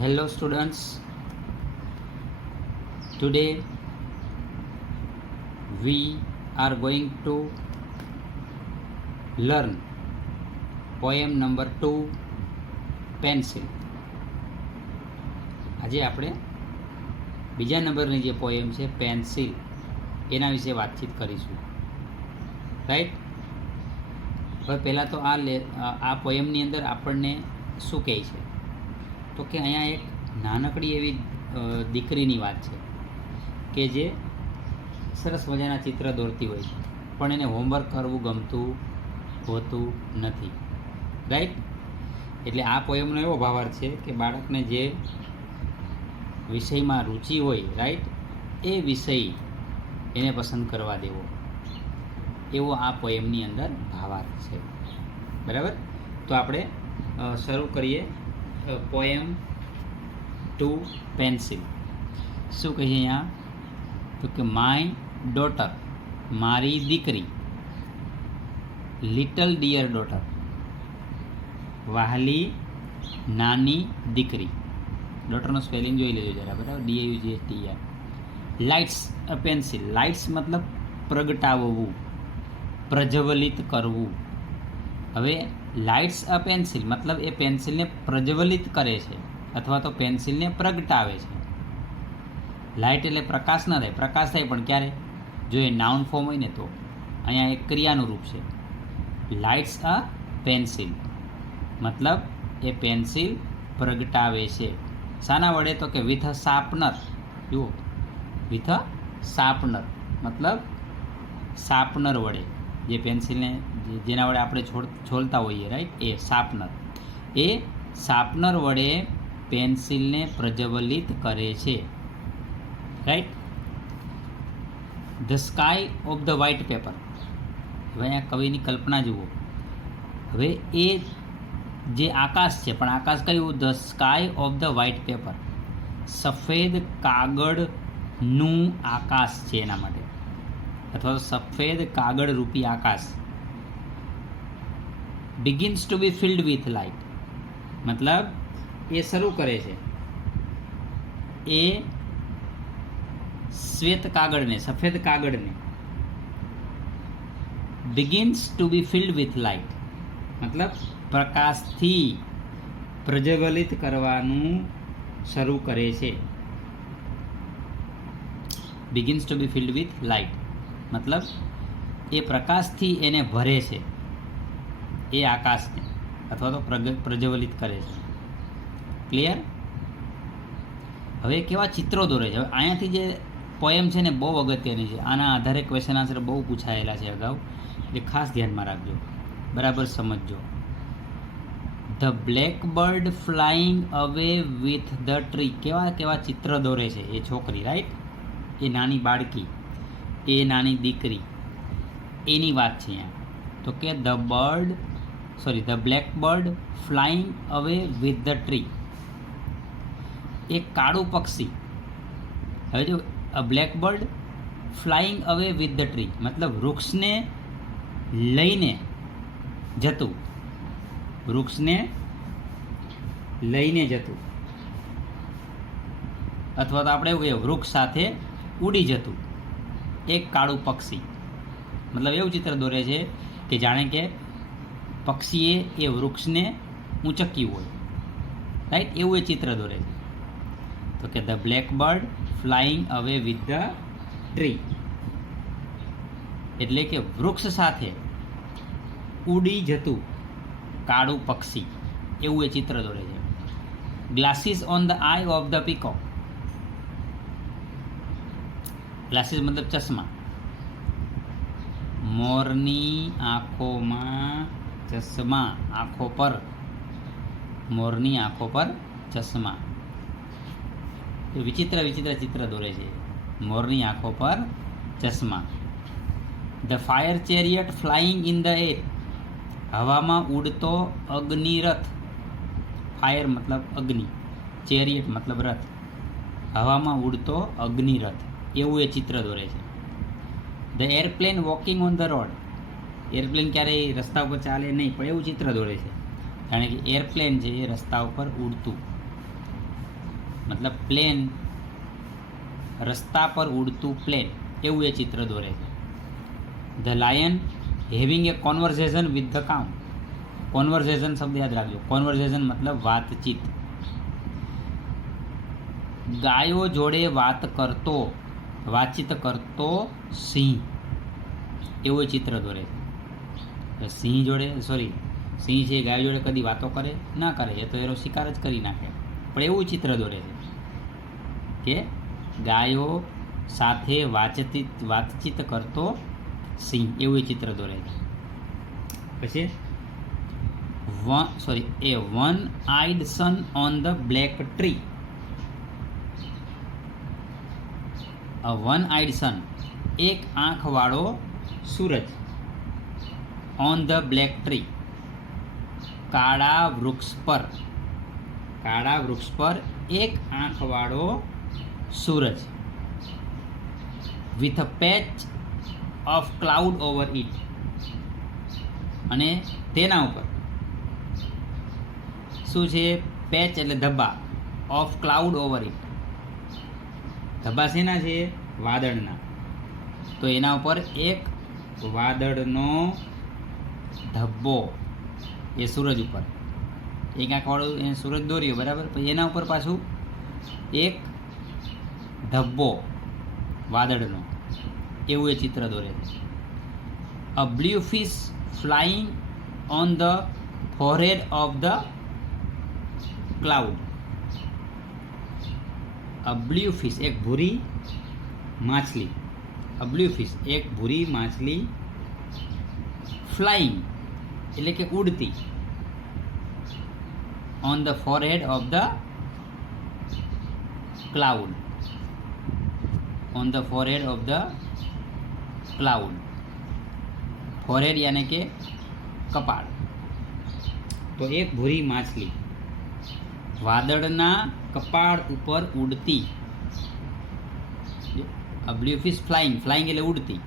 Hello students, today we are going to learn poem number 2 pencil. આજે આપણે બીજા નંબરની જે પોએમ છે પેન્સિલ એના વિશે વાતચીત કરીશું, રાઈટ. હવે પહેલાં તો આ પોએમની અંદર આપણને શું કહે છે તો કે અહીંયા એક નાનકડી એવી દીકરીની વાત છે કે જે સરસ મજાના ચિત્ર દોરતી હોય છે પણ એને હોમવર્ક કરવું ગમતું હોતું નથી, રાઈટ. એટલે આ પોએમનો એવો ભાવાર્થ છે કે બાળકને જે વિષયમાં રુચિ હોય, રાઈટ, એ વિષય એને પસંદ કરવા દેવો, એવો આ પોએમની અંદર ભાવાર્થ છે, બરાબર. તો આપણે શરૂ કરીએ પોએમ 2 પેન્સિલ. શું કહીએ અહીંયા તો કે માય ડોટર, મારી દીકરી, લિટલ ડિયર ડોટર, વહાલી નાની દીકરી. ડોટરનો સ્પેલિંગ જોઈ લેજો જરા, બરાબર. DAUGHTER. Lights a pencil. Lights મતલબ પ્રગટાવવું, પ્રજ્વલિત કરવું. હવે લાઇટ્સ અ પેન્સિલ મતલબ એ પેન્સિલને પ્રજ્વલિત કરે છે અથવા તો પેન્સિલને પ્રગટાવે છે. લાઇટ એટલે પ્રકાશ ન થાય, પ્રકાશ થાય પણ ક્યારે? જો એ નાઉન ફોર્મ હોય ને તો. અહીંયા એક ક્રિયાનું રૂપ છે. લાઇટ્સ અ પેન્સિલ મતલબ એ પેન્સિલ પ્રગટાવે છે. શાના વડે? તો કે વિથ અ શાર્પનર. જુઓ, વિથ અ શાર્પનર મતલબ શાર્પનર વડે, જે પેન્સિલને જેના વડે આપણે છોલતા હોઈએ, રાઈટ, એ શાર્પનર. એ શાર્પનર વડે પેન્સિલને પ્રજ્વલિત કરે છે, right. The sky of the white paper. હવે અહીંયા કવિની કલ્પના જુઓ. હવે એ જે આકાશ છે, પણ આકાશ કયું? The sky of the white paper. સફેદ કાગળનું આકાશ છે એના માટે, અથવા તો સફેદ કાગળ રૂપી આકાશ. Begins to be filled with light મતલબ એ શરૂ કરે છે, એ શ્વેત કાગળને, સફેદ કાગળને begins to be filled with light મતલબ પ્રકાશથી પ્રજ્વલિત કરવાનું શરૂ કરે છે. Begins to be filled with light મતલબ એ પ્રકાશથી એને ભરે છે, એ આકાશને, અથવા તો પ્રજ્વલિત કરે છે. ક્લિયર? હવે કેવા ચિત્રો દોરે છે. હવે અહીંયાથી જે પોએમ છે ને બહુ અગત્યની છે. આના આધારે ક્વેશ્ચન આન્સર બહુ પૂછાયેલા છે અગાઉ, એટલે ખાસ ધ્યાનમાં રાખજો, બરાબર સમજજો. The black bird flying away with the tree. કેવા કેવા ચિત્ર દોરે છે એ છોકરી, રાઈટ. એ નાની બાળકી, એ નાની દીકરી, એની વાત છે અહીંયા. તો કે the black bird flying away with the tree. એક કાળું પક્ષી. હવે જો black bird flying away with the tree મતલબ વૃક્ષને લઈને જતું, વૃક્ષને લઈને જતું, અથવા તો આપણે એવું કહીએ વૃક્ષ સાથે ઉડી જતું એક કાળું પક્ષી. મતલબ એવું ચિત્ર દોરે છે કે જાણે કે પક્ષીએ એ વૃક્ષને ઊંચક્યું હોય, રાઈટ, એવું એ ચિત્ર દોરે છે. તો કે the black bird flying away with the tree એટલે કે વૃક્ષ સાથે ઉડી જતું કાળું પક્ષી, એવું એ ચિત્ર દોરે છે. Glasses on the I of the peacock. Glasses મતલબ ચશ્મા. મોરની આંખોમાં ચશ્મા, આંખો પર, મોરની આંખો પર ચશ્મા. વિચિત્ર વિચિત્ર ચિત્ર દોરે છે. મોરની આંખો પર ચશ્મા. The fire chariot flying in the air. હવામાં ઉડતો અગ્નિરથ. ફાયર મતલબ અગ્નિ, ચેરિયટ મતલબ રથ. હવામાં ઉડતો અગ્નિરથ, એવું એ ચિત્ર દોરે છે. The airplane walking on the road. Airplane ક્યારેય રસ્તા ઉપર ચાલે નહીં, પણ એવું ચિત્ર દોરે છે, જાણે કે એરપ્લેન છે એ રસ્તા ઉપર ઉડતું. મતલબ પ્લેન, રસ્તા પર ઉડતું પ્લેન, એવું એ ચિત્ર દોરે છે. The lion having A conversation with the cow. Conversation શબ્દ યાદ રાખજો. કોન્વર્ઝેશન મતલબ વાતચીત. ગાયો જોડે વાતચીત કરતો સિંહ, એવું એ ચિત્ર દોરે છે. સિંહ છે ગાયો જોડે કદી વાતો કરે ના કરે, એ તો એનો શિકાર જ કરી નાખે. પણ એવું ચિત્ર દોરે છે કે ગાયો સાથે વાતચીત કરતો સિંહ, એવું એ ચિત્ર દોરે છે. પછી એ one eyed sun on the black tree. A one eyed sun, એક આંખવાળો સૂરજ. ઓન ધ બ્લેક ટ્રી, કાળા વૃક્ષ પર એક આંખવાળો સૂરજ. With a patch of cloud over it, અને તેના ઉપર શું છે? પેચ એટલે ધબ્બા, ઓફ ક્લાઉડ ઓવર ઇટ, ધબ્બા શેના છે? વાદળના. તો એના ઉપર એક વાદળનો ધબ્બો, એ સૂરજ ઉપર એક આંખવાળું એ સૂરજ દોર્યો, બરાબર. પછી એના ઉપર પાછું એક ધબ્બો વાદળનો, એવું એ ચિત્ર દોરે છે. A blue fish flying on the forehead of the cloud. A blue fish, એક ભૂરી માછલી. અ બ્લુ ફિશ, એક ભૂરી માછલી. ફ્લાઇંગ એટલે કે ઉડતી. On the forehead of the cloud. On the forehead of the cloud. Forehead યાને કે કપાળ. તો એક ભૂરી માછલી વાદળના કપાળ ઉપર ઉડતી. અ બ્લુ ફિશ ફ્લાઇંગ એટલે ઉડતી.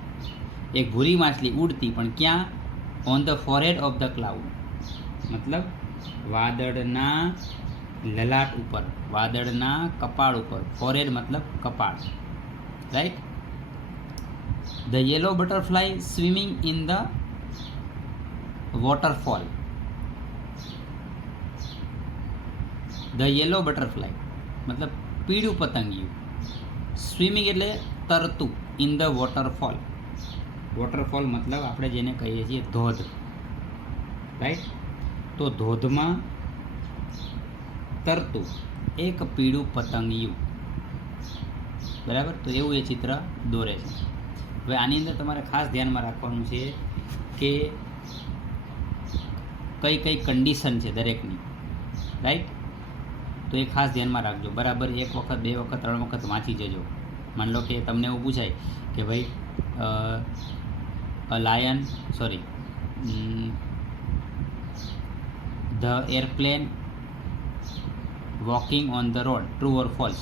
એક ભૂરી માછલી ઉડતી, પણ ક્યાં? On the forehead of the cloud, મતલબ વાદળના લલાટ ઉપર, વાદળના કપાળ ઉપર. ફોરહેડ મતલબ કપાળ, right. The yellow butterfly swimming in the waterfall. The yellow butterfly મતલબ પીળું પતંગિયું. સ્વિમિંગ એટલે તરતું. In the waterfall. વોટરફોલ મતલબ આપણે જેને કહીએ છીએ ધોધ, રાઈટ. તો ધોધમાં તરતું એક પીળું પતંગિયું, બરાબર. તો એવું એ ચિત્ર દોરે છે. હવે આની અંદર તમારે ખાસ ધ્યાનમાં રાખવાનું છે કે કઈ કઈ કન્ડિશન છે દરેકની, રાઈટ. તો એ ખાસ ધ્યાનમાં રાખજો. બરાબર 1 વખત 2 વખત 3 વખત વાંચી જજો. માની લો કે તમને એવું પૂછાય કે ભાઈ the airplane walking on the road, true or false.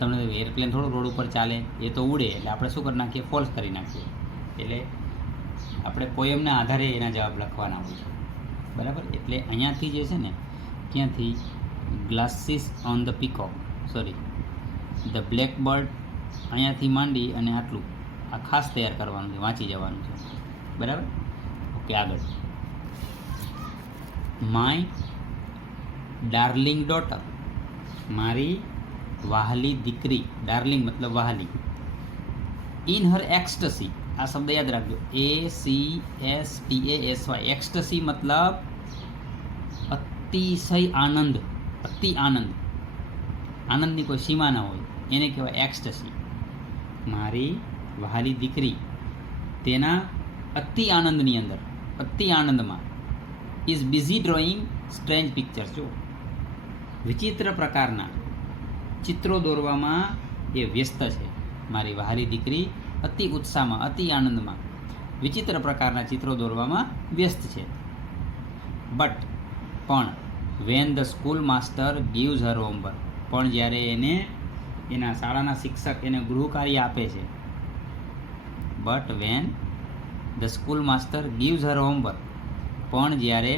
તમને એરપ્લેન થોડું રોડ ઉપર ચાલે, એ તો ઉડે, એટલે આપણે શું કરી નાખીએ? ફોલ્સ કરી નાખીએ. એટલે આપણે પોયમના આધારે એના જવાબ લખવાના હોય છે, બરાબર. એટલે અહીંયાથી જે છે ને, ક્યાંથી? Glasses on the peacock, the black bird, અહીંયાથી માંડી અને આટલું આ ખાસ તૈયાર કરવાનું છે, વાંચી જવાનું છે, બરાબર. ઓકે, આગળ. માય ડાર્લિંગ ડોટર, મારી વહાલી દીકરી. ડાર્લિંગ મતલબ વહાલી. ઇન હર એક્સ્ટસી, આ શબ્દ યાદ રાખજો. ACSTASY. એક્સ્ટસી મતલબ અતિશય આનંદ, અતિ આનંદ. આનંદની કોઈ સીમા ના હોય, એને કહેવાય એક્સ્ટસી. મારી વહાલી દીકરી તેના અતિ આનંદની અંદર, અતિ આનંદમાં. Is busy drawing strange pictures. જો વિચિત્ર પ્રકારના ચિત્રો દોરવામાં એ વ્યસ્ત છે. મારી વહાલી દીકરી અતિ ઉત્સાહમાં, અતિ આનંદમાં વિચિત્ર પ્રકારના ચિત્રો દોરવામાં વ્યસ્ત છે. પણ van the school master gives her homework, પણ જ્યારે એને એના શાળાના શિક્ષક એને ગૃહકાર્ય આપે છે. But when the school master gives her homework, પણ જ્યારે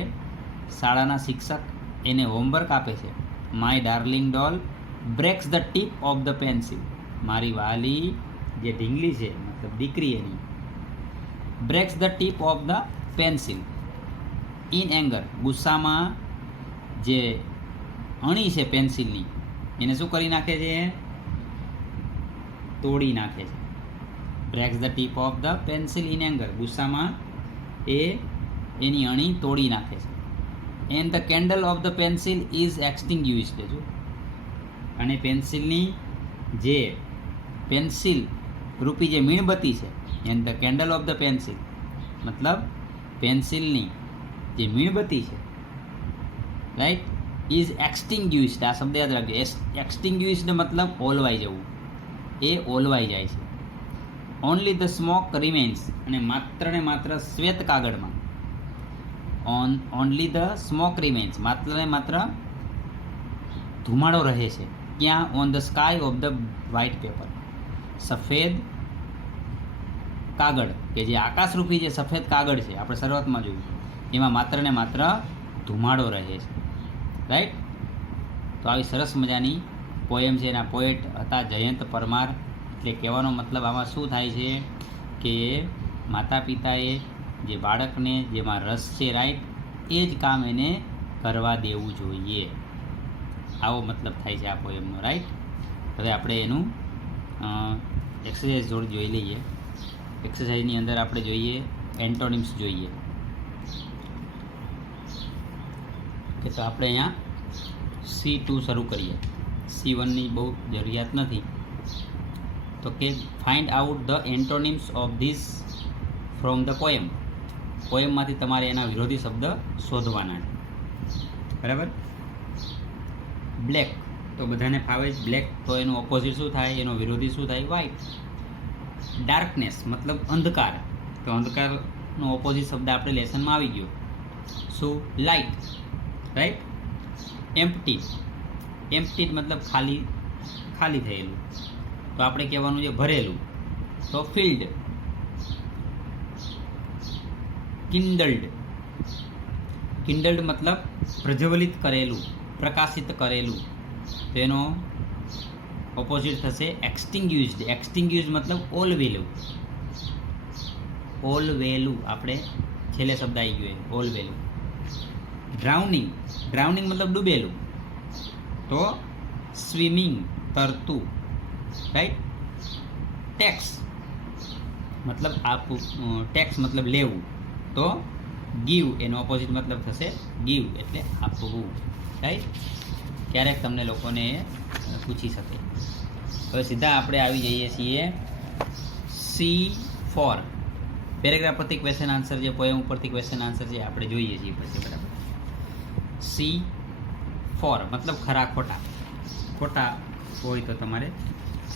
શાળાના શિક્ષક એને હોમવર્ક આપે છે. My darling doll breaks the tip of the pencil. મારી વાલી જે ઢીંગલી છે મતલબ દીકરી એની, breaks the tip of the pencil in anger. ગુસ્સામાં જે અણી છે પેન્સિલની એને શું કરી નાખે છે? તોડી નાખે છે. Breaks the tip of the pencil in anger. ગુસ્સામાં એ એની અણી તોડી નાખે છે. And the candle of the pencil is extinguished. જો અને પેન્સિલની જે પેન્સિલ રૂપી જે મીણબત્તી છે, and the candle of the pencil મતલબ પેન્સિલની જે મીણબત્તી છે, રાઈટ, ઇઝ એક્સટિંગ્યુઇશ્ડ. આ શબ્દ યાદ રાખજો. એક્સટિંગ્યુઇશ્ડ મતલબ ઓલવાઈ જવું. એ ઓલવાઈ જાય છે. Only the smoke remains. અને માત્ર ને માત્ર શ્વેત કાગળમાં ઓનલી ધ સ્મોક રિમેન્સ, માત્ર ને માત્ર ધુમાડો રહે છે. ક્યાં? On the sky of the white paper. સફેદ કાગળ, કે જે આકાશરૂપી જે સફેદ કાગળ છે આપણે શરૂઆતમાં જોયું, એમાં માત્ર ને માત્ર ધુમાડો રહે છે. રાઈટ. તો આવી સરસ મજાની પોએમ છે. એના પોએટ હતા જયંત પરમાર. એટલે કહેવાનો મતલબ આમાં શું થાય છે કે માતા પિતાએ જે બાળકને જેમાં રસ છે, રાઈટ, એ જ કામ એને કરવા દેવું જોઈએ. આવો મતલબ થાય છે આ પોએમનો. રાઈટ. હવે આપણે એનું એક્સરસાઇઝ જોડે જોઈ લઈએ. એક્સરસાઇઝની અંદર આપણે જોઈએ એન્ટોનિમ્સ જોઈએ. કે તો આપણે અહીંયા C2 શરૂ કરીએ. C1ની બહુ જરૂરિયાત નથી. તો કે find out the antonyms of this from the poem. પોએમમાંથી તમારે એના વિરોધી શબ્દ શોધવાના છે. બરાબર. બ્લેક તો બધાને ફાવે જ. બ્લેક તો એનું ઓપોઝિટ શું થાય? એનો વિરોધી શું થાય? વ્હાઇટ. ડાર્કનેસ મતલબ અંધકાર. તો અંધકારનો ઓપોઝિટ શબ્દ આપણે લેસનમાં આવી ગયો. શું? લાઇટ. રાઈટ. એમ્પ્ટી. એમ્પ્ટી મતલબ ખાલી, ખાલી થયેલું. તો આપણે કહેવાનું છે ભરેલું. તો ફિલ્ડ. કિન્ડલ્ડ. કિન્ડલ્ડ મતલબ પ્રજ્વલિત કરેલું, પ્રકાશિત કરેલું. તો એનો ઓપોઝિટ થશે એક્સટિંગ્યુઇશ્ડ. એક્સટિંગ્યુઇશ્ડ મતલબ ઓલવેલું. ઓલવેલું આપણે છેલ્લે શબ્દ આવી ગયો ઓલવેલું. ડ્રાઉનિંગ. ડ્રાઉનિંગ મતલબ ડૂબેલું. તો સ્વિમિંગ, તરતું. રાઈટ. ટેક્સ મતલબ આપવું. ટેક્સ મતલબ લેવું. તો ગીવ એનો ઓપોઝિટ મતલબ થશે ગીવ, એટલે આપવું. રાઈટ. ક્યારેક તમને લોકોને પૂછી શકે. હવે સીધા આપણે આવી જઈએ છીએ C4. પેરેગ્રાફ પરથી ક્વેશ્ચન આન્સર, જે પોએમ ઉપરથી ક્વેશ્ચન આન્સર છે આપણે જોઈએ છીએ પછી. બરાબર. C4 મતલબ ખરા ખોટા. ખોટા હોય તો તમારે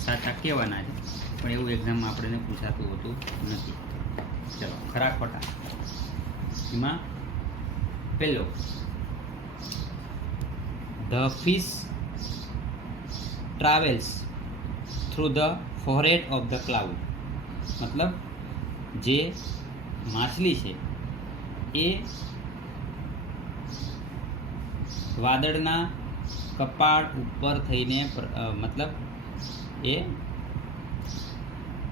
સાચા કહેવાના છે, પણ એવું એક્ઝામમાં આપણને પૂછાતું હોતું નથી. ચલો, ખરા ખોટા. એમાં પહેલો, the fish travels through the forehead of the cloud. મતલબ જે માછલી છે એ વાદળના કપાળ ઉપર થઈને મતલબ એ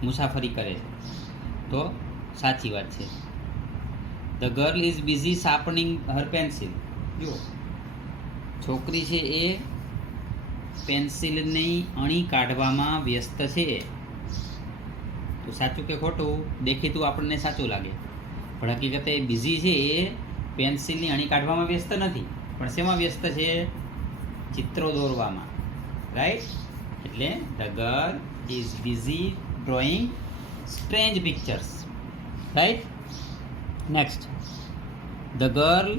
મુસાફરી કરે છે. તો સાચી વાત છે. The girl is busy શાર્પનિંગ Har pencil. જુઓ, છોકરી છે એ પેન્સિલની અણી કાઢવામાં વ્યસ્ત છે. તો સાચું કે ખોટું? દેખીતું આપણને સાચું લાગે, પણ હકીકતે બિઝી છે એ પેન્સિલની અણી કાઢવામાં વ્યસ્ત નથી, પણ શેમાં વ્યસ્ત છે? ચિત્રો દોરવામાં. રાઈટ. એટલે the girl is busy drawing strange pictures. Right. Next, the girl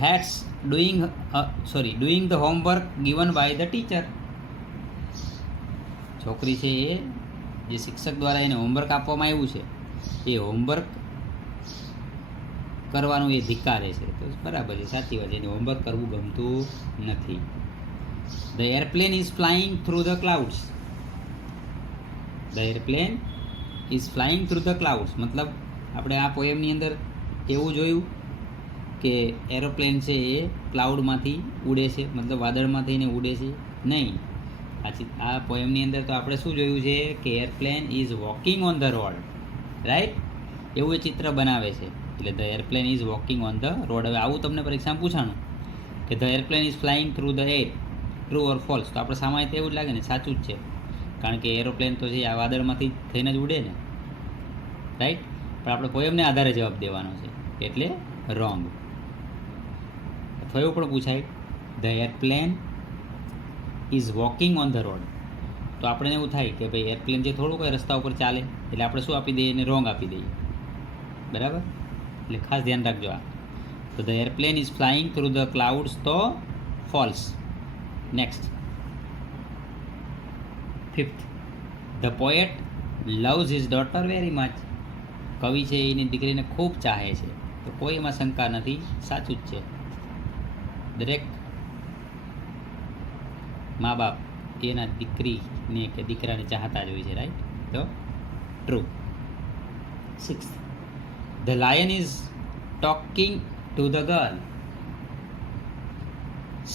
hates doing the homework given by the teacher. છોકરી છે એ જે શિક્ષક દ્વારા એને હોમવર્ક આપવામાં આવ્યું છે એ હોમવર્ક કરવાનું એ ધિક્કારે છે. તો બરાબર છે, સાચી વાત છે. એને હોમવર્ક કરવું ગમતું નથી. The airplane is flying through the clouds. The airplane is flying through the clouds મતલબ આપણે આ પોએમની અંદર એવું જોયું કે એરોપ્લેન છે એ ક્લાઉડમાંથી ઉડે છે, મતલબ વાદળમાં થઈને ઉડે છે નહીં. આ પોએમની અંદર તો આપણે શું જોયું છે કે airplane is walking on the road, right? એવું એ ચિત્ર બનાવે છે. એટલે the airplane is walking on the road. હવે આવું તમને પરીક્ષામાં પૂછાણું કે the airplane is flying through the air, true or false? તો આપણે સામાન્ય તો એવું જ લાગે ને, સાચું જ છે, કારણ કે એરોપ્લેન તો છે આ વાદળમાંથી થઈને જ ઉડે ને, રાઈટ? પણ આપણે પોએમને આધારે જવાબ દેવાનો છે, એટલે રોંગ. અથવા એવું પણ પૂછાય the airplane is walking on the road, તો આપણે એવું થાય કે ભાઈ એરપ્લેન જે થોડું કંઈ રસ્તા ઉપર ચાલે એટલે આપણે શું આપી દઈએ, એને રોંગ આપી દઈએ, બરાબર? એટલે ખાસ ધ્યાન રાખજો આ. તો the airplane is flying through the clouds, તો false. Next, 5th, the poet loves his daughter very much. કવિ છે એની દીકરીને ખૂબ ચાહે છે, તો કોઈ એમાં શંકા નથી, સાચું જ છે. દરેક મા બાપ એના દીકરીને કે દીકરાને ચાહતા જ હોય છે, રાઈટ? તો true. 6th, the lion is talking to the girl.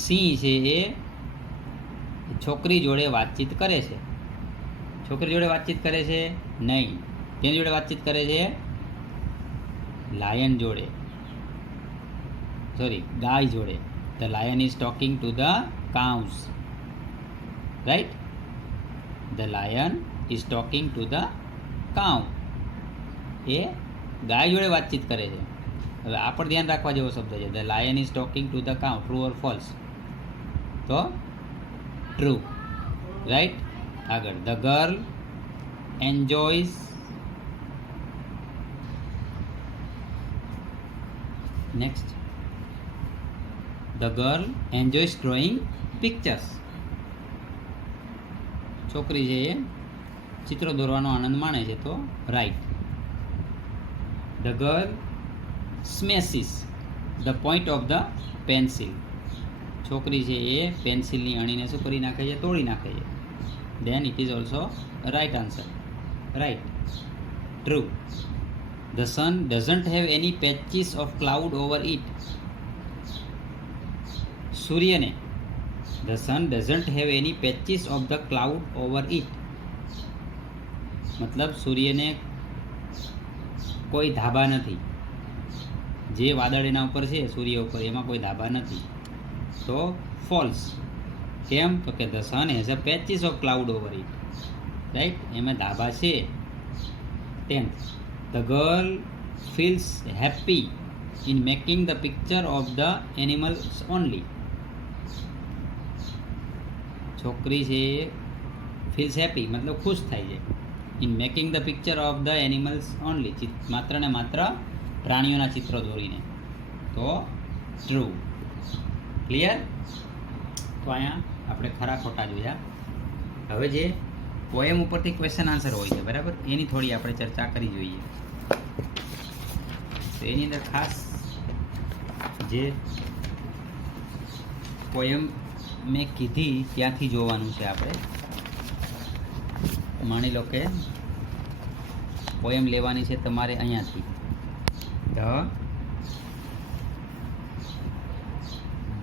સિંહ છે એ છોકરી જોડે વાતચીત કરે છે. છોકરી જોડે વાતચીત કરે છે નહીં, તેની જોડે વાતચીત કરે છે લાયન જોડે, સોરી ગાય જોડે. The lion is talking to the cows, right? The lion is talking to the cow. એ ગાય જોડે વાતચીત કરે છે. હવે આ પર ધ્યાન રાખવા જેવો શબ્દ છે, the lion is talking to the cow. True or false? તો ટ્રુ, રાઈટ? આગળ, the girl enjoys next, the girl enjoys drawing pictures. છોકરી છે એ ચિત્રો દોરવાનો આનંદ માણે છે, તો right. The girl smashes the point of the pencil. છોકરી છે એ પેન્સિલની અણીને શું કરી નાખે છે, તોડી નાખે છે. then it is also a right answer, right? True. The sun doesn't have any patches of cloud over it. સૂર્યને, the sun doesn't have any patches of the cloud over it. મતલબ સૂર્યને કોઈ ધાબા નથી, જે વાદળ એના ઉપર છે સૂર્ય ઉપર એમાં કોઈ ધાબા નથી, તો ફોલ્સ. કેમ? તો કે the sun has a patches of cloud over it, right? એમાં ધાબા છે. 10th, the girl feels happy in making the picture of the animals only. છોકરી છે ફીલ્સ હેપી મતલબ ખુશ થાય છે, in making the picture of the animals only, માત્ર ને માત્ર પ્રાણીઓના ચિત્રો દોરીને, તો ટ્રુ. ક્લિયર? તો અહીંયા આપણે ખરા ખોટા જોયા. હવે જે પોએમ ઉપરથી ક્વેશ્ચન આન્સર હોય છે, બરાબર, એની થોડી આપણે ચર્ચા કરી જોઈએ. તો એની અંદર ખાસ જે પોએમ મેં કીધી ત્યાંથી જોવાનું છે આપણે. માની લો કે પોએમ લેવાની છે તમારે અહીંયાથી, ધ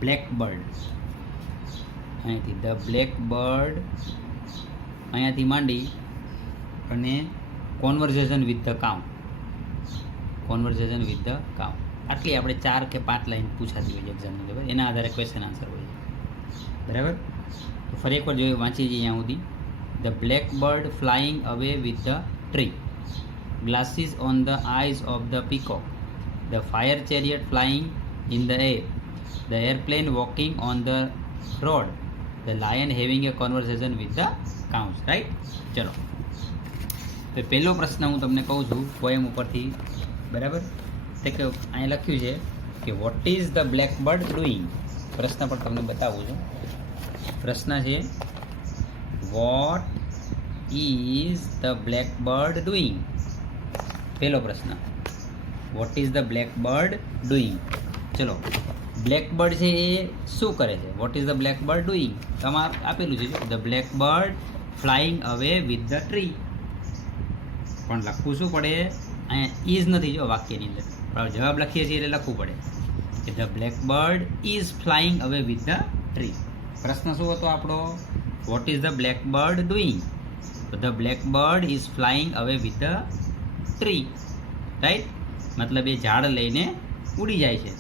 બ્લેક બર્ડ, અહીંયાથી ધ બ્લેક બર્ડ અહીંયાથી માંડી અને conversation with the cow, conversation with the cow, આટલી આપણે 4 કે 5 લાઈન પૂછાતી હોય છે એક્ઝામની અંદર, એના આધારે ક્વેશ્ચન આન્સર હોય છે, બરાબર? તો ફરી એકવાર જોઈએ, વાંચી જઈએ અહીંયા સુધી. The black bird flying away with the tree, glasses on the eyes of the peacock, the fire chariot flying in the air, the airplane walking on the road, the lion having a conversation with the cows, right? ચલો, તો પહેલો પ્રશ્ન હું તમને કહું છું poem ઉપરથી, બરાબર? તે કે અહીંયા લખ્યું છે કે vote is the black bird doing. પ્રશ્ન પણ તમને બતાવું છું. પ્રશ્ન છે what is the black bird doing. પહેલો પ્રશ્ન, vote is the black bird doing. ચલો, બ્લેક બર્ડ છે એ શું કરે છે? What is the black bird doing? તમારે આપેલું છે the black bird flying away with the tree, પણ લખવું શું પડે? અહીંયા ઇઝ નથી જો વાક્યની અંદર, પણ જવાબ લખીએ છીએ એટલે લખવું પડે કે the black bird is flying away with the tree. પ્રશ્ન શું હતો આપણો? What is the black bird doing? તો the black bird is flying away with the tree, right? મતલબ એ ઝાડ લઈને ઉડી જાય છે.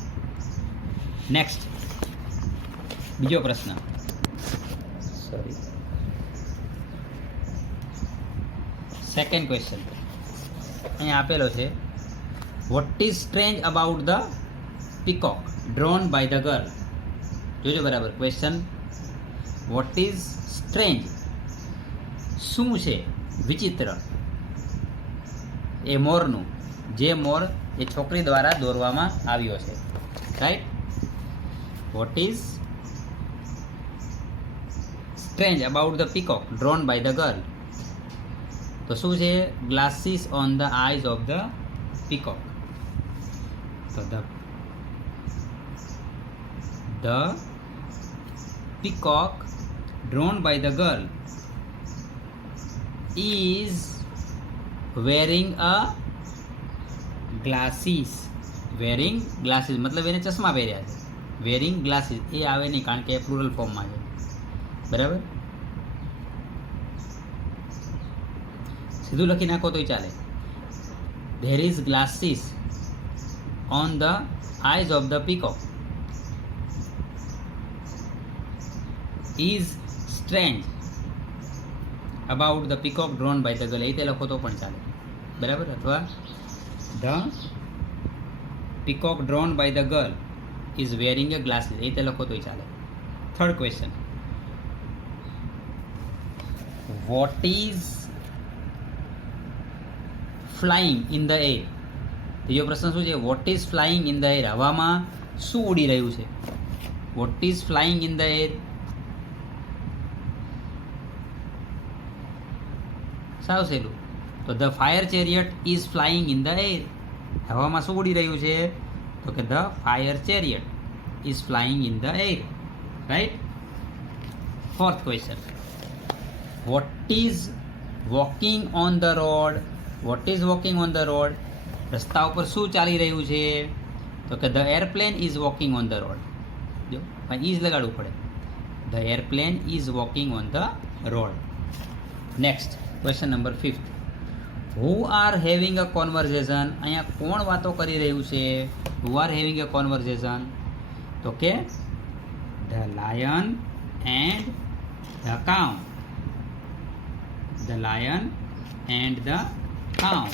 નેક્સ્ટ બીજો પ્રશ્ન, સોરી, સેકન્ડ ક્વેશ્ચન અહીંયા આપેલો છે. What is strange about the peacock drawn by the girl? જોજો બરાબર ક્વેશ્ચન. વોટ ઇઝ સ્ટ્રેન્જ, શું છે વિચિત્ર એ મોરનું, જે મોર એ છોકરી દ્વારા દોરવામાં આવ્યો છે, right? What is strange about the peacock drawn by the girl? તો શું છે? Glasses on the eyes of the peacock. તો the peacock drawn by the girl is wearing a glasses. wearing glasses મતલબ એને ચશ્મા પહેર્યા છે. wearing glasses એ આવે નહીં, કારણ કે એ પ્લુરલ ફોર્મમાં છે, બરાબર? સીધું લખી નાખો તોય ચાલે. there is glasses on the eyes of the peacock is strange about the peacock drawn by the girl, એ તે લખો તો પણ ચાલે, બરાબર? અથવા the peacock drawn by the girl is wearing a glasses, એ તે લખો તોય ચાલે. Third question, what is flying in the air? ત્રીજો પ્રશ્ન શું છે? what is flying in the air? હવામાં શું ઉડી રહ્યું છે? what is flying in the air? સાવ સહેલું. તો the fire chariot is flying in the air. હવામાં શું ઉડી રહ્યું છે? તો કે the fire chariot is flying in the air, right? Fourth question, what is walking on the road? What is walking on the road? રસ્તા ઉપર શું ચાલી રહ્યું છે? તો કે the airplane is walking on the road. જો ઇઝ લગાડવું પડે. The airplane is walking on the road. Next question number 5th, who are having a conversation? અહીંયા કોણ વાતો કરી રહ્યું છે? Who are having a conversation? તો કે the lion and the cow. The lion and the cow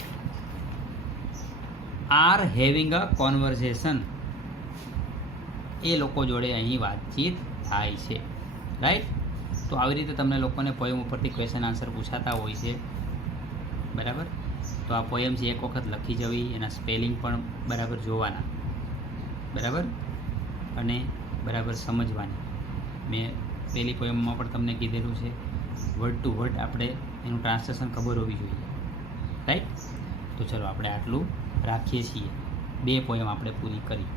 are having a conversation. એ લોકો જોડે અહીં વાતચીત થાય છે, રાઈટ? તો આવી રીતે તમને લોકોને પોયમ ઉપરથી ક્વેશ્ચન આન્સર પૂછાતા હોય છે, બરાબર? તો આ પોયમ છે એક વખત લખી જવી, એના સ્પેલિંગ પણ બરાબર જોવાના, બરાબર? અને બરાબર સમજવાની. મેં પહેલી પોયમમાં પણ તમને કીધેલું છે, વર્ડ ટુ વર્ડ આપણે એનું ટ્રાન્સલેશન ખબર હોવી જોઈએ, રાઈટ? તો ચલો આપણે આટલું રાખીએ છીએ. 2 પોયમ આપણે પૂરી કરી.